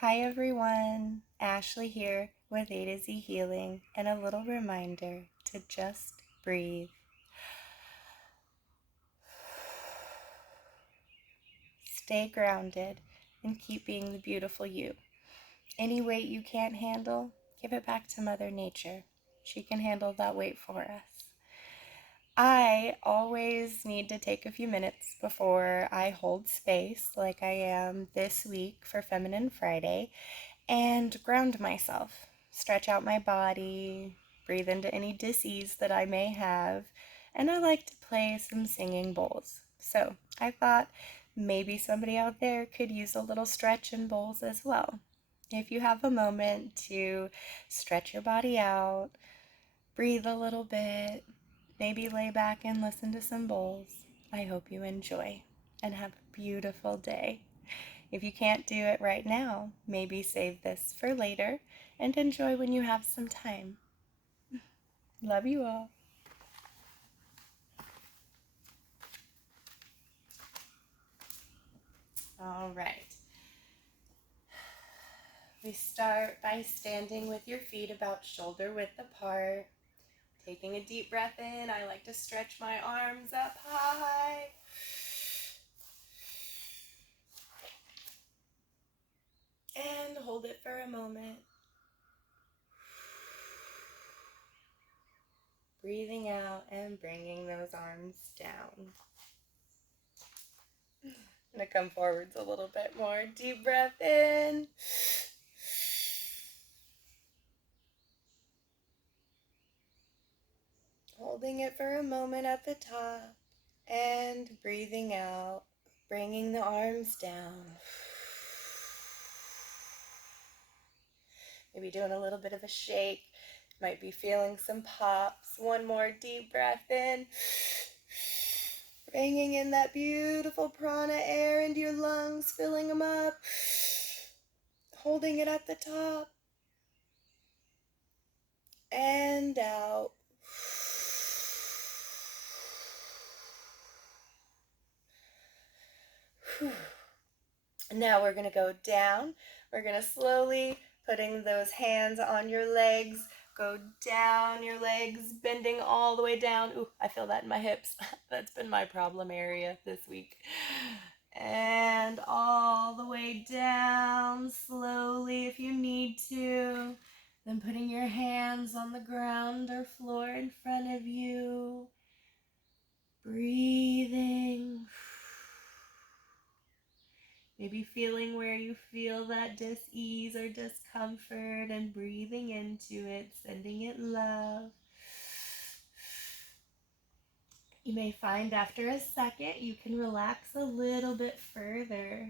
Hi everyone, Ashley here with A-ZHealing and a little reminder to just breathe. Stay grounded and keep being the beautiful you. Any weight you can't handle, give it back to Mother Nature. She can handle that weight for us. I always need to take a few minutes before I hold space like I am this week for Feminine Friday and ground myself, stretch out my body, breathe into any dis-ease that I may have, and I like to play some singing bowls. So I thought maybe somebody out there could use a little stretch in bowls as well. If you have a moment to stretch your body out, breathe a little bit, maybe lay back and listen to some bowls, I hope you enjoy and have a beautiful day. If you can't do it right now, maybe save this for later and enjoy when you have some time. Love you all. All right. We start by standing with your feet about shoulder width apart. Taking a deep breath in, I like to stretch my arms up high. And hold it for a moment. Breathing out and bringing those arms down. I'm going to come forwards a little bit more. Deep breath in. Holding it for a moment at the top. And breathing out, bringing the arms down. Maybe doing a little bit of a shake. Might be feeling some pops. One more deep breath in. Bringing in that beautiful prana air into your lungs, filling them up. Holding it at the top. And out. Now we're going to go down. We're going to slowly putting those hands on your legs. Go down your legs, bending all the way down. Ooh, I feel that in my hips. That's been my problem area this week. And all the way down slowly if you need to. Then putting your hands on the ground or floor in front of you. Breathing. Maybe feeling where you feel that dis-ease or discomfort and breathing into it, sending it love. You may find after a second you can relax a little bit further.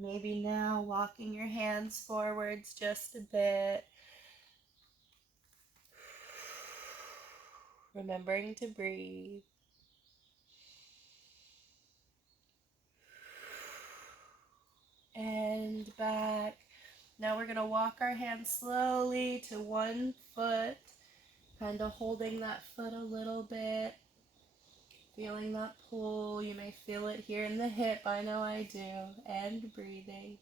Maybe now walking your hands forwards just a bit. Remembering to breathe. And back. Now we're going to walk our hands slowly to one foot, kind of holding that foot a little bit, feeling that pull. You may feel it here in the hip, I know I do, and breathing.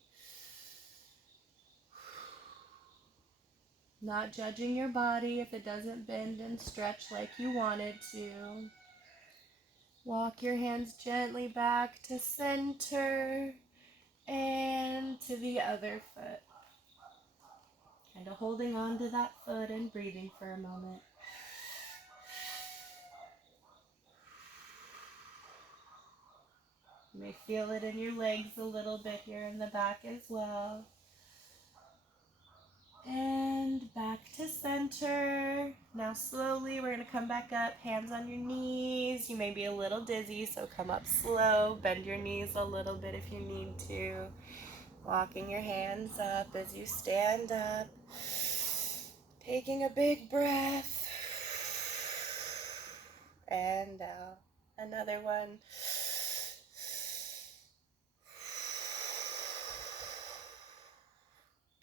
Not judging your body if it doesn't bend and stretch like you want it to. Walk your hands gently back to center and to the other foot. Kind of holding on to that foot and breathing for a moment. You may feel it in your legs a little bit here in the back as well. And back to center. Now slowly we're going to come back up, hands on your knees. You may be a little dizzy, so come up slow. Bend your knees a little bit if you need to. Walking your hands up as you stand up. Taking a big breath. And out. Another one.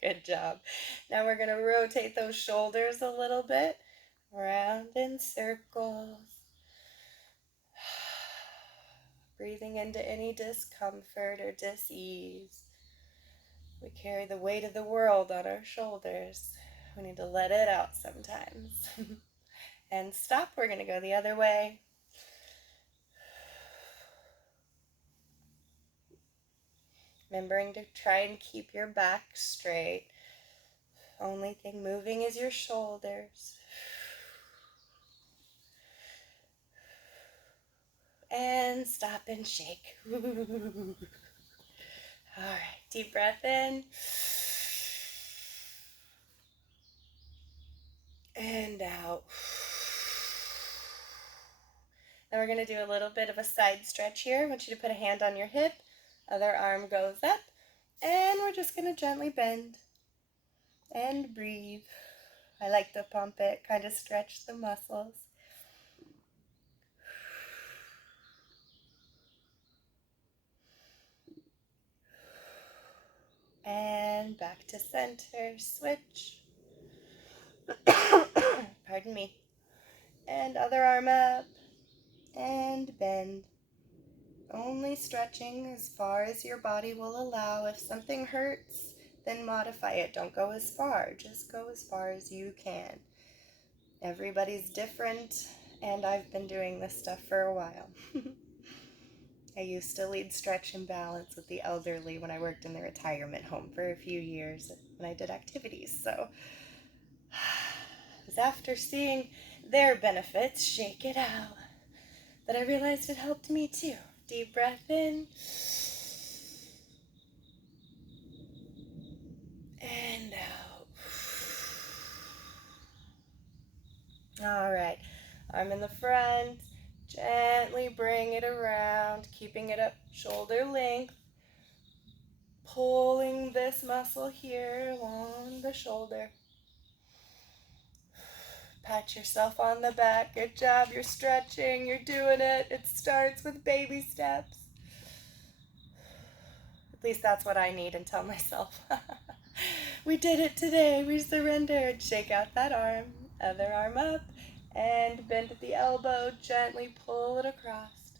Good job. Now we're going to rotate those shoulders a little bit, round in circles. Breathing into any discomfort or dis-ease. We carry the weight of the world on our shoulders. We need to let it out sometimes. And stop. We're going to go the other way. Remembering to try and keep your back straight. Only thing moving is your shoulders. And stop and shake. All right, deep breath in. And out. Now we're going to do a little bit of a side stretch here. I want you to put a hand on your hip. Other arm goes up. And we're just going to gently bend. And breathe. I like to pump it, kind of stretch the muscles. And back to center, switch. Pardon me. And other arm up. And bend. Only stretching as far as your body will allow. If something hurts, then modify it. Don't go as far. Just go as far as you can. Everybody's different, and I've been doing this stuff for a while. I used to lead stretch and balance with the elderly when I worked in the retirement home for a few years when I did activities. So it was after seeing their benefits, shake it out, that I realized it helped me too. Deep breath in. And out. All right. Arm in the front. Gently bring it around, keeping it up shoulder length. Pulling this muscle here along the shoulder. Pat yourself on the back. Good job. You're stretching. You're doing it. It starts with baby steps. At least that's what I need and tell myself. We did it today. We surrendered. Shake out that arm. Other arm up. And bend at the elbow. Gently pull it across.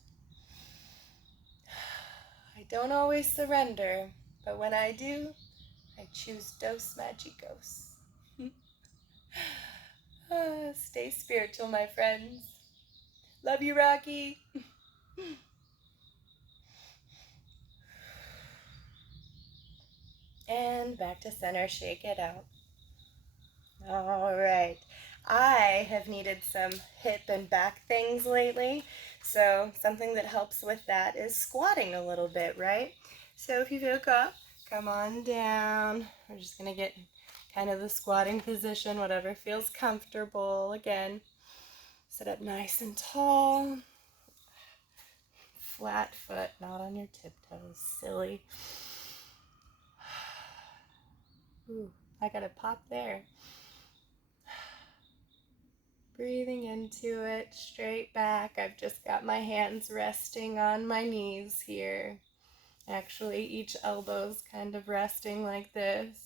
I don't always surrender, but when I do, I choose Dos Magicos. Stay spiritual, my friends. Love you, Rocky. And back to center, shake it out. All right. I have needed some hip and back things lately, so something that helps with that is squatting a little bit, right? So if you feel up, come on down. We're just going to get kind of the squatting position, whatever feels comfortable. Again, sit up nice and tall. Flat foot, not on your tiptoes. Silly. Ooh, I got a pop there. Breathing into it, straight back. I've just got my hands resting on my knees here. Actually, each elbow's kind of resting like this.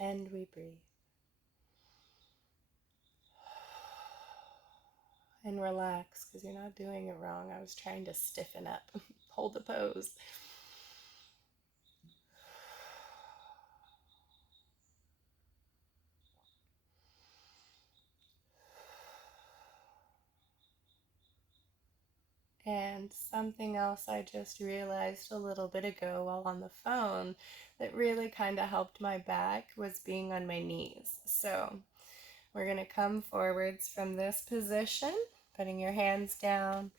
And we breathe. And relax, because you're not doing it wrong. I was trying to stiffen up. Hold the pose. And something else I just realized a little bit ago while on the phone that really kind of helped my back was being on my knees. So we're going to come forwards from this position, putting your hands down,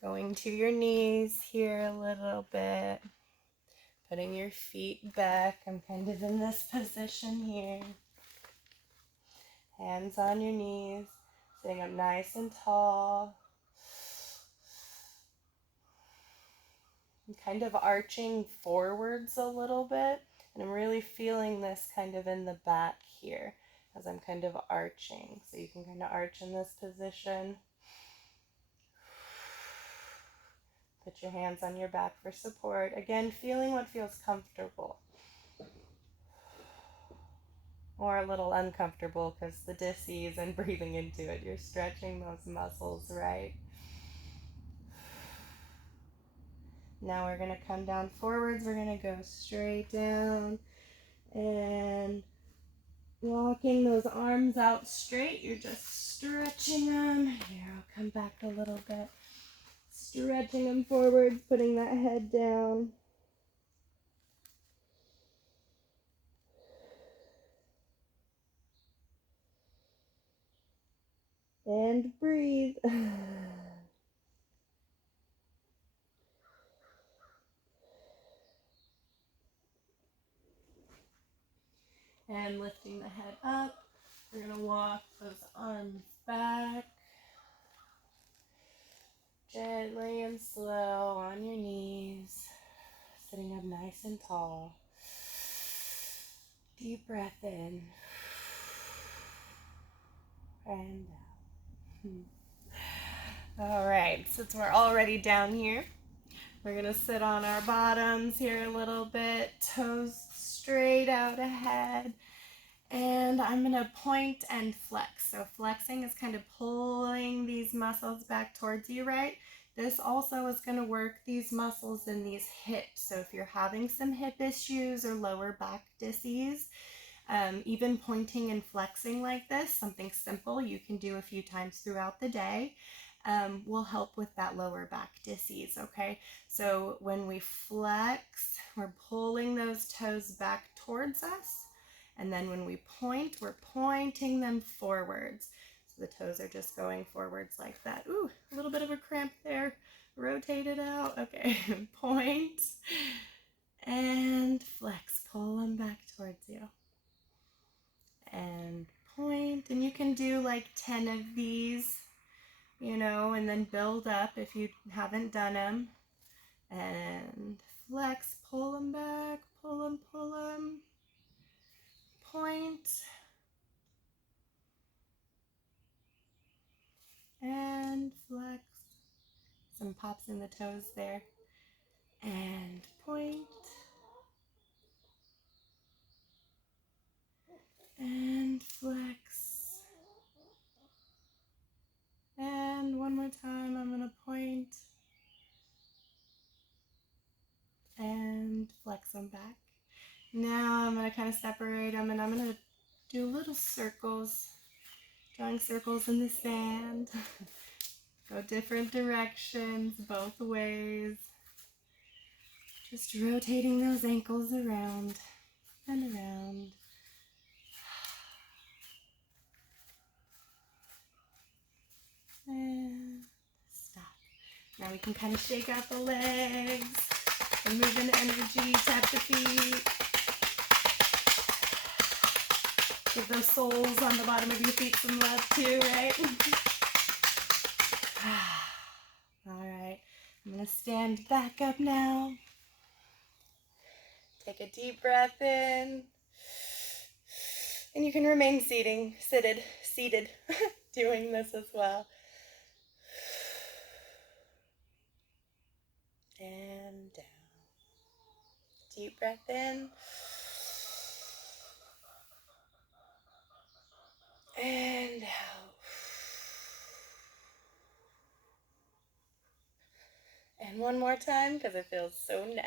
going to your knees here a little bit, putting your feet back. I'm kind of in this position here. Hands on your knees, sitting up nice and tall. I'm kind of arching forwards a little bit, and I'm really feeling this kind of in the back here as I'm kind of arching. So you can kind of arch in this position. Put your hands on your back for support. Again, feeling what feels comfortable. Or a little uncomfortable because the dis-ease and breathing into it, you're stretching those muscles, right? Now we're going to come down forwards. We're going to go straight down and walking those arms out straight. You're just stretching them. Here, I'll come back a little bit. Stretching them forwards, putting that head down. And breathe. And lifting the head up. We're going to walk those arms back. Gently and slow on your knees. Sitting up nice and tall. Deep breath in. And out. All right, since we're already down here, we're going to sit on our bottoms here a little bit. Toes straight out ahead. And I'm going to point and flex. So flexing is kind of pulling these muscles back towards you, right? This also is going to work these muscles in these hips. So if you're having some hip issues or lower back dis-ease, even pointing and flexing like this, something simple you can do a few times throughout the day, will help with that lower back dis-ease, okay? So when we flex, we're pulling those toes back towards us. And then when we point, we're pointing them forwards. So the toes are just going forwards like that. Ooh, a little bit of a cramp there. Rotate it out. Okay, point and flex. Pull them back towards you. And point. And you can do like 10 of these, you know, and then build up if you haven't done them. And flex, pull them back, pull them, pull them. Point and flex. Some pops in the toes there. And point and flex. And one more time, I'm going to point and flex them back. Now I'm going to kind of separate them and I'm going to do little circles, drawing circles in the sand. Go different directions, both ways. Just rotating those ankles around and around. And stop. Now we can kind of shake out the legs and move into energy, tap the feet. Give those soles on the bottom of your feet some love too, right? All right, I'm going to stand back up now. Take a deep breath in. And you can remain seated, doing this as well. And down. Deep breath in. And out. And one more time because it feels so nice.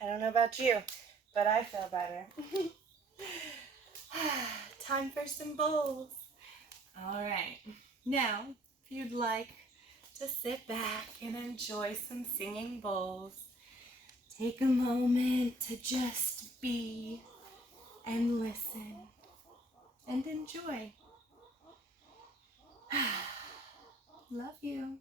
I don't know about you, but I feel better. Time for some bowls. All right. Now, if you'd like to sit back and enjoy some singing bowls, take a moment to just be and listen and enjoy. Love you.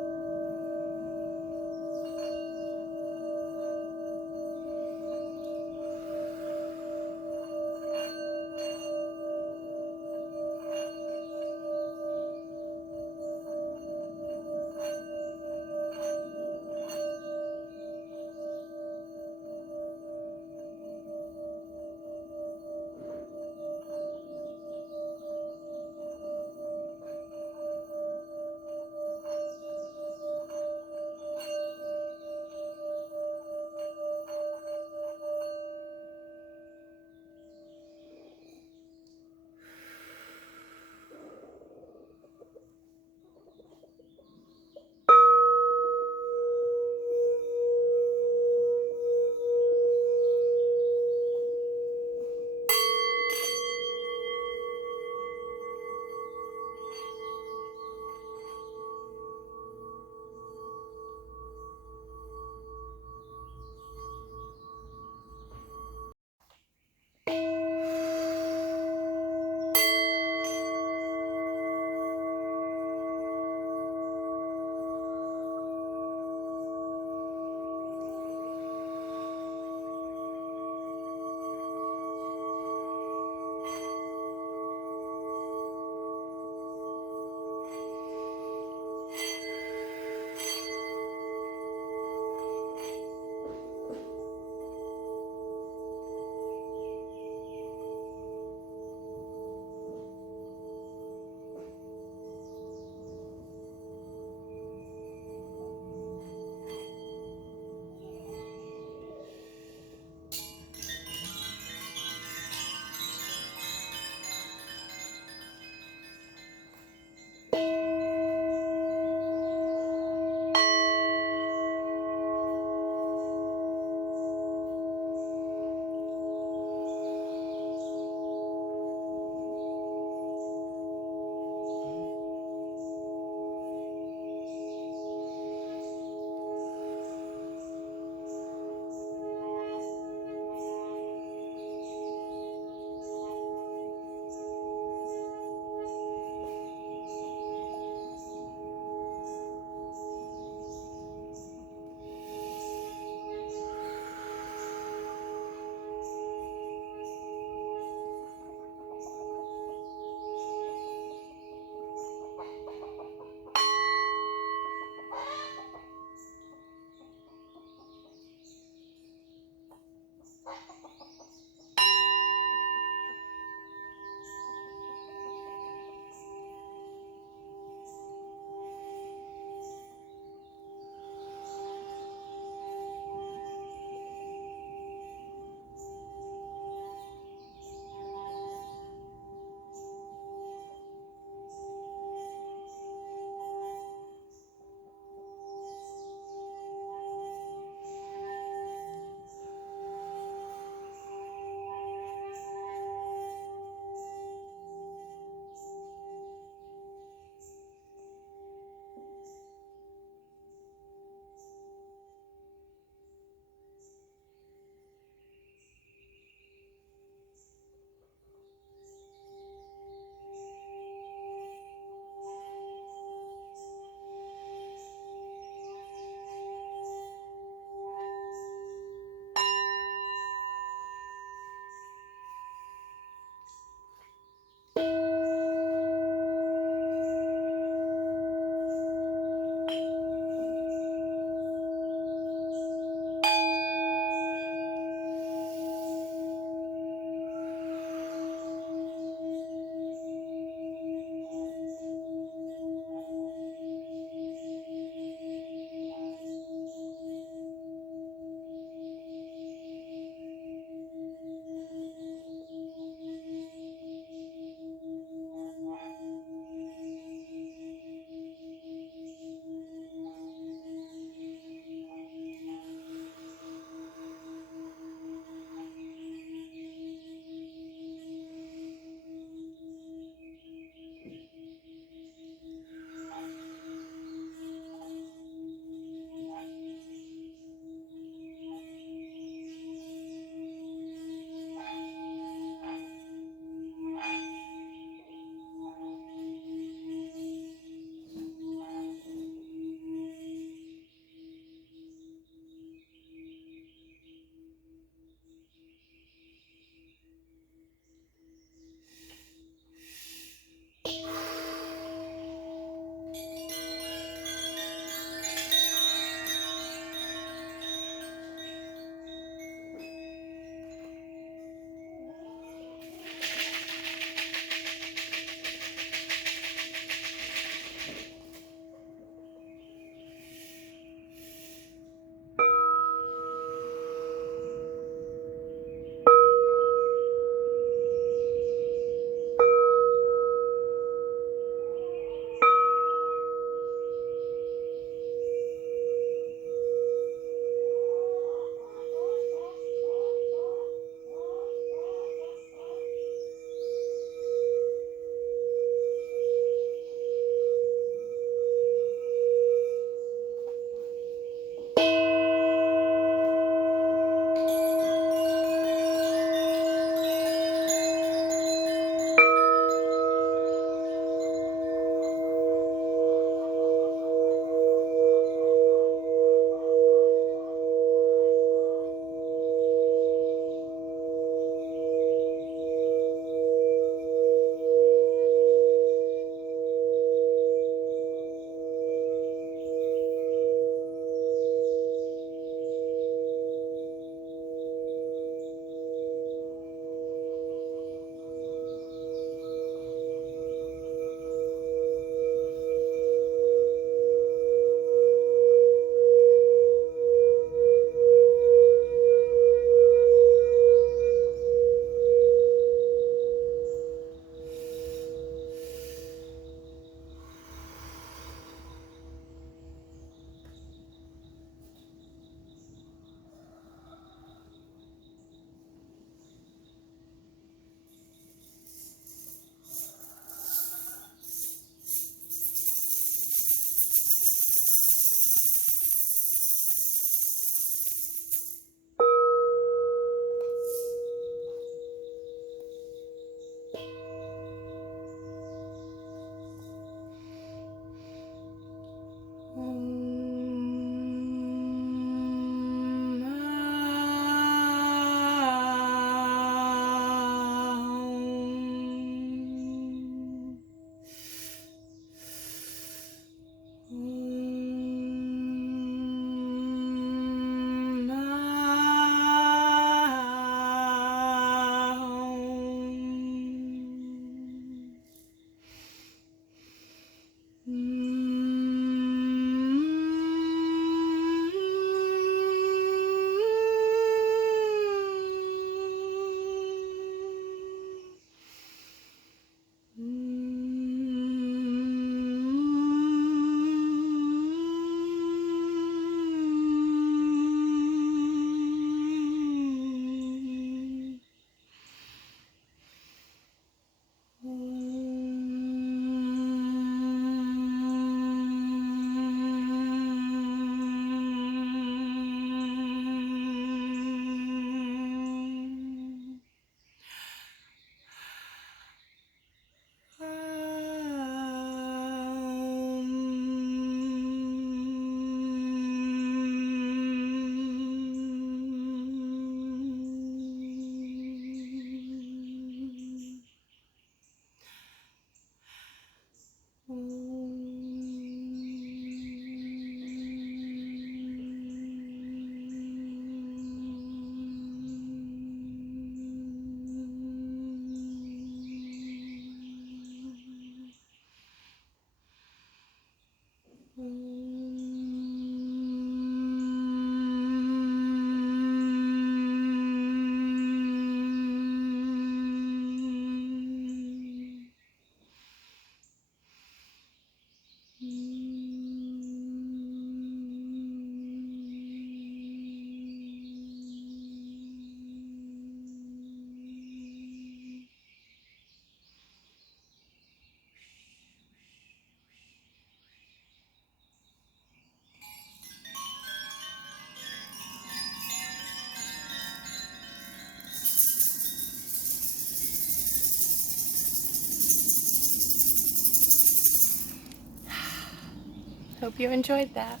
Hope you enjoyed that.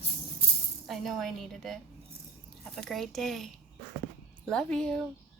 I know I needed it. Have a great day. Love you.